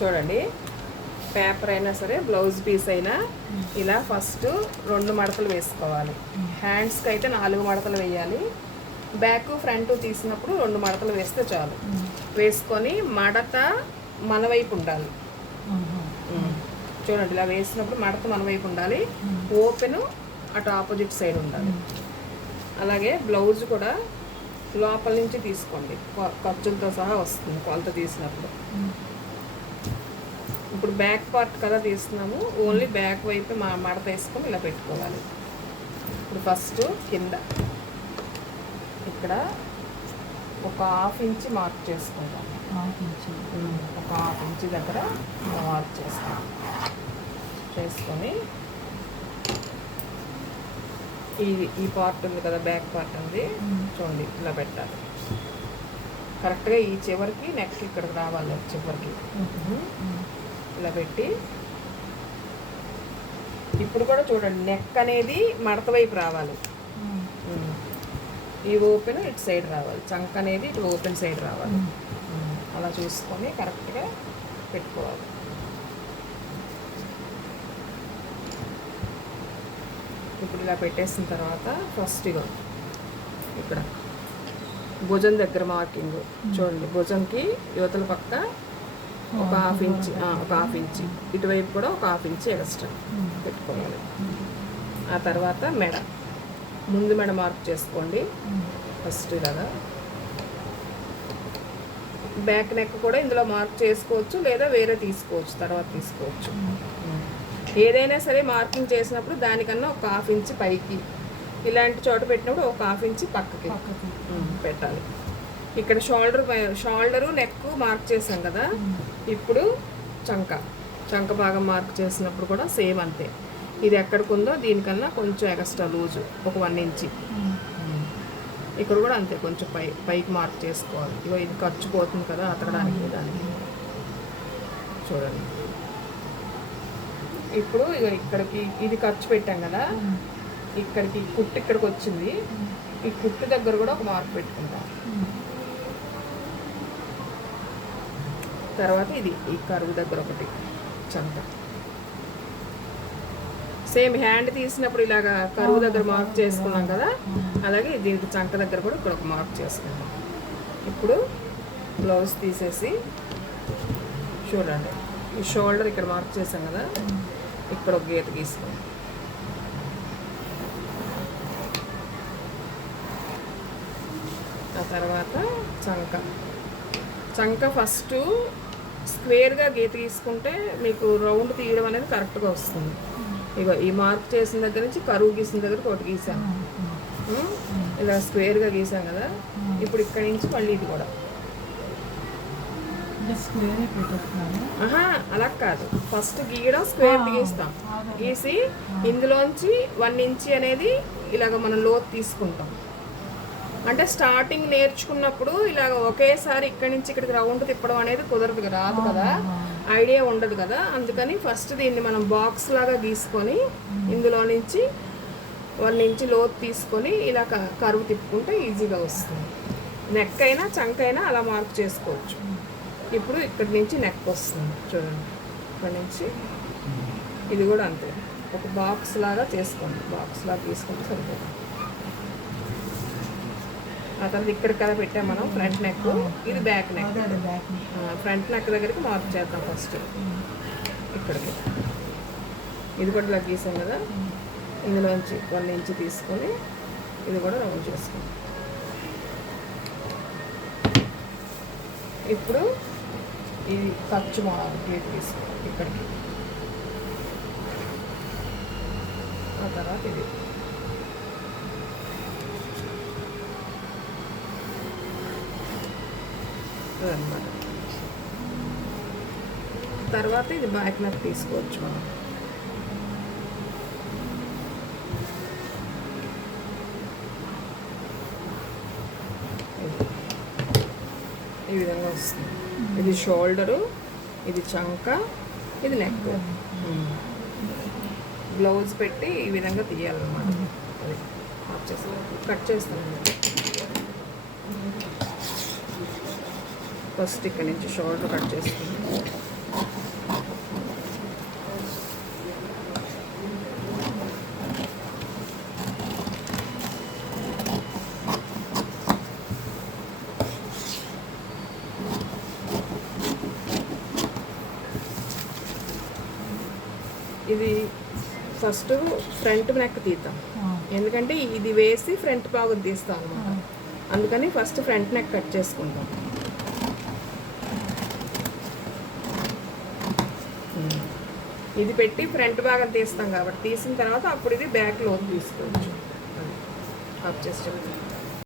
చూడండి, పేపర్ అయినా సరే బ్లౌజ్ పీస్ అయినా ఇలా ఫస్ట్ 2 మడతలు వేసుకోవాలి. హ్యాండ్స్కి అయితే 4 మడతలు వేయాలి. బ్యాక్ ఫ్రంట్ తీసినప్పుడు 2 మడతలు వేస్తే చాలు. వేసుకొని మడత మన వైపు ఉండాలి. చూడండి, ఇలా వేసినప్పుడు మడత మన వైపు ఉండాలి. ఓపెన్ అటు ఆపోజిట్ సైడ్ ఉండాలి. అలాగే బ్లౌజ్ కూడా లోపల నుంచి తీసుకోండి, ఖర్చులతో సహా వస్తుంది కొలత తీసినప్పుడు. ఇప్పుడు బ్యాక్ పార్ట్ కదా తీస్తున్నాము, ఓన్లీ బ్యాక్ వైపు మడత వేసుకొని ఇలా పెట్టుకోవాలి. ఇప్పుడు ఫస్ట్ కింద ఇక్కడ ఒక 1/2 ఇంచ్ మార్క్ చేసుకుంటాం. ఒక 1/2 ఇంచ్ దగ్గర మార్క్ చేసుకొని ఈ పార్ట్ ఉంది కదా, బ్యాక్ పార్ట్ ఉంది చూడండి, ఇలా పెట్టాలి. కరెక్ట్గా ఈ చివరికి నెక్ ఇక్కడికి రావాలి. చివరికి ఇలా పెట్టి ఇప్పుడు కూడా చూడండి, నెక్ అనేది మడత వైపు రావాలి. ఈ ఓపెన్ ఇటు సైడ్ రావాలి, చంక్ అనేది ఇటు ఓపెన్ సైడ్ రావాలి. అలా చూసుకొని కరెక్ట్గా పెట్టుకోవాలి. ఇప్పుడు ఇలా పెట్టేసిన తర్వాత ఫస్ట్ ఇక్కడ భుజం దగ్గర మార్కింగ్ చూడండి, భుజంకి యువతల పక్క ఒక 1/2 ఇంచ్, ఒక 1/2 ఇంచ్, ఇటువైపు కూడా ఒక 1/2 ఇంచ్ ఎక్స్ట్రా పెట్టుకోవాలి. ఆ తర్వాత మెడ, ముందు మెడ మార్క్ చేసుకోండి ఫస్ట్ ఇలాగా. బ్యాక్ నెక్ కూడా ఇందులో మార్క్ చేసుకోవచ్చు, లేదా వేరే తీసుకోవచ్చు, తర్వాత తీసుకోవచ్చు. ఏదైనా సరే మార్కింగ్ చేసినప్పుడు దానికన్నా ఒక 1/2 ఇంచ్ పైకి, ఇలాంటి చోట పెట్టినప్పుడు ఒక 1/2 ఇంచ్ పక్కకి పెట్టాలి. ఇక్కడ షోల్డరు నెక్ మార్క్ చేసాం కదా, ఇప్పుడు చంక భాగం మార్క్ చేసినప్పుడు కూడా సేమ్ అంతే. ఇది ఎక్కడికి ఉందో దీనికన్నా కొంచెం ఎక్స్ట్రా లూజు ఒక 1 ఇంచ్. ఇక్కడ కూడా అంతే, కొంచెం పైకి మార్క్ చేసుకోవాలి. ఇది ఖర్చు పోతుంది కదా అతకడానికి, దానికి చూడండి. ఇప్పుడు ఇక్కడికి ఇది ఖర్చు పెట్టాం కదా, ఇక్కడికి కుట్టు ఇక్కడికి వచ్చింది, ఈ కుట్టు దగ్గర కూడా ఒక మార్క్ పెట్టుకుంటాం. తర్వాత ఇది ఈ కరువు దగ్గర ఒకటి చంక, సేమ్ హ్యాండ్ తీసినప్పుడు ఇలాగా కరువు దగ్గర మార్క్ చేసుకున్నాం కదా, అలాగే దీనికి చంక దగ్గర కూడా ఇక్కడ ఒక మార్క్ చేసుకున్నాం. ఇప్పుడు బ్లౌజ్ తీసేసి చూడండి, ఈ షోల్డర్ ఇక్కడ మార్క్ చేసాం కదా, ఇక్కడ ఒక గీత గీసుకోండి. ఆ తర్వాత చంక ఫస్ట్ స్క్వేర్గా గీత గీసుకుంటే మీకు రౌండ్ తీయడం అనేది కరెక్ట్గా వస్తుంది. ఇగో ఈ మార్క్ చేసిన దగ్గర నుంచి కరువు గీసిన దగ్గర ఒకటి గీసాం, ఇలా స్క్వేర్గా గీసాం కదా. ఇప్పుడు ఇక్కడి నుంచి మళ్ళీ ఇది కూడా అలా కాదు, ఫస్ట్ గీయడం స్క్వేర్ గీస్తాం, గీసి ఇందులోంచి 1 ఇంచ్ అనేది ఇలాగ మనం లోతు తీసుకుంటాం. అంటే స్టార్టింగ్ నేర్చుకున్నప్పుడు ఇలాగ ఒకేసారి ఇక్కడి నుంచి ఇక్కడికి రౌండ్ తిప్పడం అనేది కుదరదు, రాదు కదా, ఐడియా ఉండదు కదా. అందుకని ఫస్ట్ దీన్ని మనం బాక్స్ లాగా గీసుకొని ఇందులో నుంచి 1 ఇంచ్ లోతు తీసుకొని ఇలా కరువు తిప్పుకుంటే ఈజీగా వస్తుంది. నెక్ అయినా చంక్ అయినా అలా మార్క్ చేసుకోవచ్చు. ఇప్పుడు ఇక్కడి నుంచి నెక్ వస్తుంది చూడండి, ఇక్కడి నుంచి ఇది కూడా అంతే, ఒక బాక్స్ లాగా చేసుకోండి, బాక్స్ లాగా తీసుకుంటే సరిపోతుంది. ఆ తర్వాత ఇక్కడ కదా పెట్టాం మనం ఫ్రంట్ నెక్, ఇది బ్యాక్ నెక్. ఫ్రంట్ నెక్ దగ్గరికి మార్క్ చేద్దాం ఫస్ట్, ఇక్కడికి ఇది కూడా ఇలా గీసాం కదా, ఇందులోంచి 1 ఇంచ్ తీసుకొని ఇది కూడా రౌండ్ చేసుకోండి. ఇప్పుడు ఇది ఖర్చు గీత తీసుకోండి ఇక్కడికి. ఆ తర్వాత ఇది అన్నమాట. తర్వాత ఇది బ్యాక్ నెక్ తీసుకోవచ్చు మనం. ఈ విధంగా వస్తుంది. ఇది షోల్డరు, ఇది చంక, ఇది నెక్. బ్లౌజ్ పెట్టి ఈ విధంగా తీయాలన్నమాట. అది కట్ చేస్తాను. ఫస్ట్ ఇక్కడ నుంచి షోల్డర్ కట్ చేసుకుంటాం. ఫస్ట్ ఫ్రంట్ నెక్ తీద్దాం, ఎందుకంటే ఇది వేసి ఫ్రంట్ భాగం తీస్తాం అనమాట. అందుకని ఫస్ట్ ఫ్రంట్ నెక్ కట్ చేసుకుంటాం. ఇది పెట్టి ఫ్రంట్ భాగం తీస్తాం కాబట్టి తీసిన తర్వాత అప్పుడు ఇది బ్యాక్ లోతు తీసుకోవచ్చు. కట్ చేసి చెప్తాను.